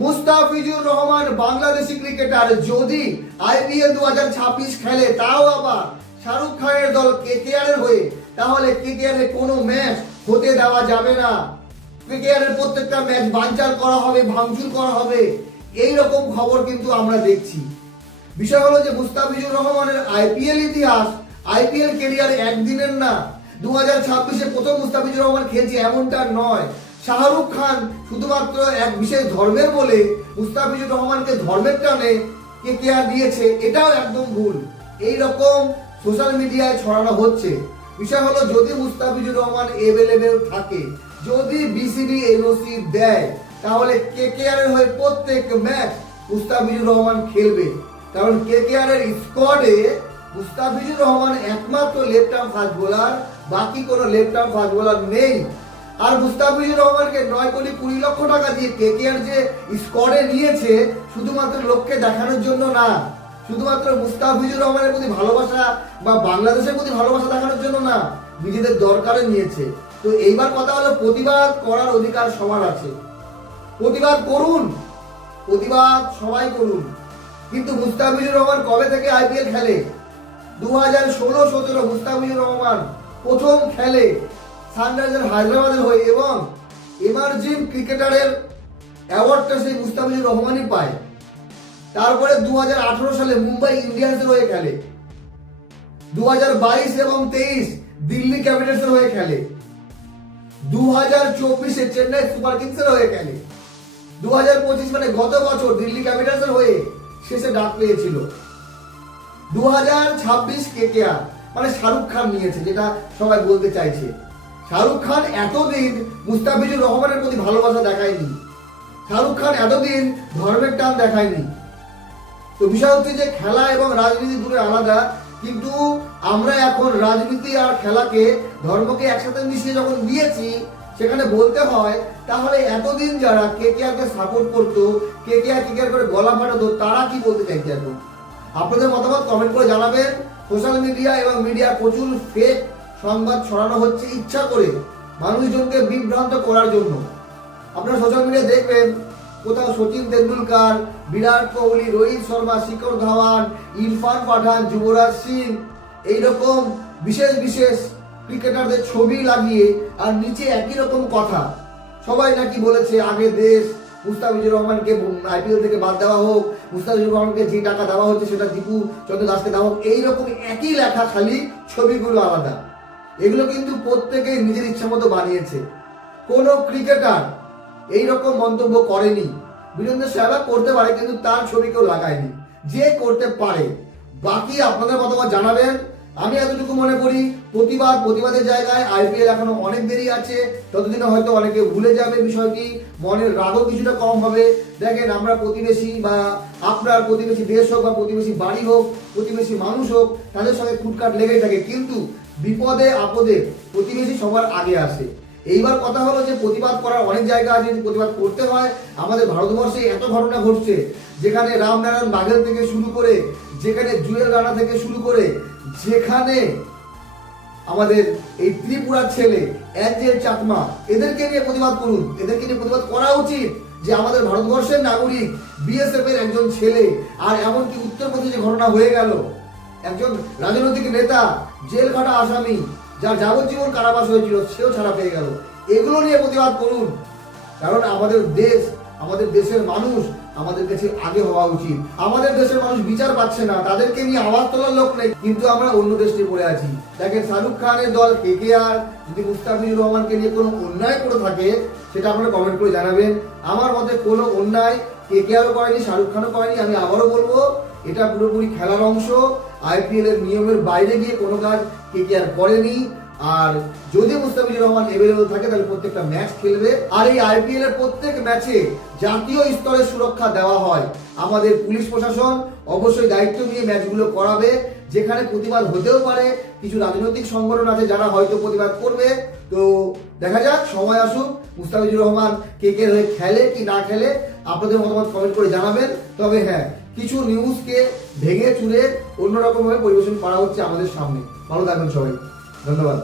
Mustafizur Rahman Bangladeshi cricketer যদি IPL 2026 খেলে, তাও আবার শাহরুখ খানের দল কেকেআর এর হয়ে, তাহলে কেকেআর এর কোনো ম্যাচ হতে দেওয়া যাবে না। কেকেআর এর প্রত্যেকটা ম্যাচ বানচাল করা হবে, ভাঙচুর করা হবে, এই রকম খবর কিন্তু আমরা দেখছি। বিষয় হলো যে মুস্তাফিজুর রহমানের আইপিএল ইতিহাস, আইপিএল ক্যারিয়ার একদিনের না। 2026-এ প্রথম মুস্তাফিজুর রহমান খেলছে এমনটা নয়। শাহরুখ খান শুধুমাত্র এক বিশেষ ধর্মের বলে মুস্তাফিজুর রহমানকে ধর্মের টানে কেকেআর দিয়েছে, এটাও একদম ভুল। এই রকম সোশ্যাল মিডিয়ায় ছড়ানো হচ্ছে। বিষয় হলো যদি মুস্তাফিজুর রহমান এভেলেবেল থাকে, যদি বিসিবি এনওসি দেয়, তাহলে কেকেআর এর হয়ে প্রত্যেক ম্যাচ মুস্তাফিজুর রহমান খেলবে। কারণ কেকেআর এর স্কোয়াডে মুস্তাফিজুর রহমান একমাত্র লেফট আর্ম ফাস্ট বোলার, বাকি কোনো লেফট আর্ম ফাস্ট বোলার নেই। আর মুস্তাফিজুর রহমানকে 9,20,00,000 টাকা দিয়ে কেকেআর যে স্কোয়াডে নিয়েছে, শুধুমাত্র লোককে দেখানোর জন্য না, শুধুমাত্র মুস্তাফিজুর রহমানের প্রতি ভালোবাসা বা বাংলাদেশের প্রতি ভালোবাসা দেখানোর জন্য না, নিজেদের দরকারে নিয়েছে। তো এইবার কথা হলো, প্রতিবাদ করার অধিকার সবার আছে, প্রতিবাদ করুন, প্রতিবাদ সবাই করুন। কিন্তু মুস্তাফিজুর রহমান কবে থেকে আইপিএল খেলে? 2016-17 মুস্তাফিজুর রহমান প্রথম খেলে সানরাইজার্স হায়দ্রাবাদের হয়ে, এবং এমার্জিং ক্রিকেটারের অ্যাওয়ার্ডটা সেই মুস্তাফিজুর রহমানই পায়। তারপরে 2018 সালে মুম্বাই ইন্ডিয়ান্সের হয়ে খেলে, 2022 এবং 23 দিল্লি ক্যাপিটালসের হয়ে খেলে, 2024-এ চেন্নাই সুপার কিংসের হয়ে খেলে, 2025 মানে গত বছর দিল্লি ক্যাপিটালসের হয়ে শেষে ডাক পেয়েছিল। 2026 কেকেআর মানে শাহরুখ খান নিয়েছে, যেটা সবাই বলতে চাইছে। শাহরুখ খান এতদিন মুস্তাফিজুর রহমানের প্রতি ভালোবাসা দেখায়নি, শাহরুখ খান এতদিন ধর্মের টান দেখায়নি। তো বিষয় হচ্ছে যে খেলা এবং রাজনীতি দূরে আলাদা, কিন্তু আমরা এখন রাজনীতি আর খেলাকে, ধর্মকে একসাথে মিশিয়ে যখন দিয়েছি, সেখানে বলতে হয় তাহলে এতদিন যারা কেকেআরকে সাপোর্ট করতো, কেকেআর করে গলা ফাটাতো, তারা কি বলতে চাইছে এখন? আপনাদের মতামত কমেন্ট করে জানাবেন। সোশ্যাল মিডিয়া এবং মিডিয়া প্রচুর ফেক সংবাদ ছড়ানো হচ্ছে ইচ্ছা করে, মানুষজনকে বিভ্রান্ত করার জন্য। আপনারা সোশ্যাল মিডিয়া দেখবেন, কোথাও সচিন তেন্ডুলকার, বিরাট কোহলি, রোহিত শর্মা, শিখর ধাওয়ান, ইরফান পাঠান, যুবরাজ সিং, এইরকম বিশেষ বিশেষ ক্রিকেটারদের ছবি লাগিয়ে আর নিচে একই রকম কথা। সবাই নাকি বলেছে আগে দেশ, মুস্তাফিজুর রহমানকে আইপিএল থেকে বাদ দেওয়া হোক, মুস্তাফিজুর রহমানকে যে টাকা দেওয়া হচ্ছে সেটা দীপু চন্দ্র দাসকে দেওয়া হোক, এইরকম একই লেখা, খালি ছবিগুলো আলাদা। এগুলো কিন্তু প্রত্যেকেই নিজের ইচ্ছা মতো বানিয়েছে। কোনো ক্রিকেটার এইরকম মন্তব্য করেনি। বীরেন্দ্র সেহবাগ করতে পারে, কিন্তু তার ছবি কেউ লাগায়নি। যে করতে পারে, বাকি আপনাদের মতামত জানাবেন। আমি এতটুকু মনে করি, প্রতিবাদের জায়গায় আইপিএল এখনো অনেক দেরি আছে, ততদিনে হয়তো অনেকে ভুলে যাবে বিষয়টি, মনের রাগও কিছুটা কম হবে। দেখেন, আমরা প্রতিবেশী বা আপনার প্রতিবেশী দেশ হোক বা প্রতিবেশী বাড়ি হোক, প্রতিবেশী মানুষ হোক, তাদের সঙ্গে খুটখাট লেগেই থাকে, কিন্তু বিপদে আপদে প্রতিবেশী সবার আগে আসে। এইবার কথা হলো যে প্রতিবাদ করার অনেক জায়গা আছে, যদি প্রতিবাদ করতে হয়। আমাদের ভারতবর্ষে এত ঘটনা ঘটছে, যেখানে রামনারায়ণ বাঘেল থেকে শুরু করে, যেখানে জুয়েল রানা থেকে শুরু করে, যেখানে আমাদের এই ত্রিপুরার ছেলে অ্যাঞ্জেল চাকমা, এদেরকে নিয়ে প্রতিবাদ করুন। এদেরকে নিয়ে প্রতিবাদ করা উচিত যে আমাদের ভারতবর্ষের নাগরিক, বিএসএফ এর একজন ছেলে, আর এমনকি উত্তরপ্রদেশে যে ঘটনা হয়ে গেল, একজন রাজনৈতিক নেতা, জেল খাটা আসামি, যার যাবজ্জীবন কারাবাস হয়েছিল, সেও ছাড়া পেয়ে গেল। এগুলো নিয়ে প্রতিবাদ করুন, কারণ আমাদের দেশ, আমাদের দেশের মানুষ আমাদের কাছে আগে হওয়া উচিত। আমাদের দেশের মানুষ বিচার পাচ্ছে না, তাদেরকে নিয়ে আওয়াজ তোলার লোক নেই, কিন্তু আমরা অন্য দেশে পড়ে আছি। দেখেন, শাহরুখ খানের দল কেকেআর যদি মুস্তাফিজুর রহমানকে নিয়ে কোনো অন্যায় করে থাকে, সেটা আপনারা কমেন্ট করে জানাবেন। আমার মতে কোনো অন্যায় কেকেআরও করেনি, শাহরুখ খানও করেনি। আমি আবারও বলবো, এটা পুরোপুরি খেলার অংশ। আইপিএল এর নিয়মের বাইরে গিয়ে কোনো কাজ কেকেআর করেনি। আর যদি মুস্তাফিজুর রহমান এভেলেবল থাকে, তাহলে প্রত্যেকটা ম্যাচ খেলবে। আর এই আইপিএল এর প্রত্যেক ম্যাচে জাতীয় স্তরে সুরক্ষা দেওয়া হয়। আমাদের পুলিশ প্রশাসন অবশ্যই দায়িত্ব নিয়ে ম্যাচগুলো করাবে। যেখানে প্রতিবাদ হতেও পারে, কিছু রাজনৈতিক সংগঠন আছে যারা হয়তো প্রতিবাদ করবে। তো দেখা যাক, সময় আসুক, মুস্তাফিজুর রহমান কেকেআর হয়ে খেলে কি না খেলে, আপনাদের মতামত কমেন্ট করে জানাবেন। তবে হ্যাঁ, কিছু নিউজকে ভেঙে চুরে অন্যরকম ভাবে পরিবেশন করা হচ্ছে আমাদের সামনে। ভালো থাকবেন সবাই, ধন্যবাদ।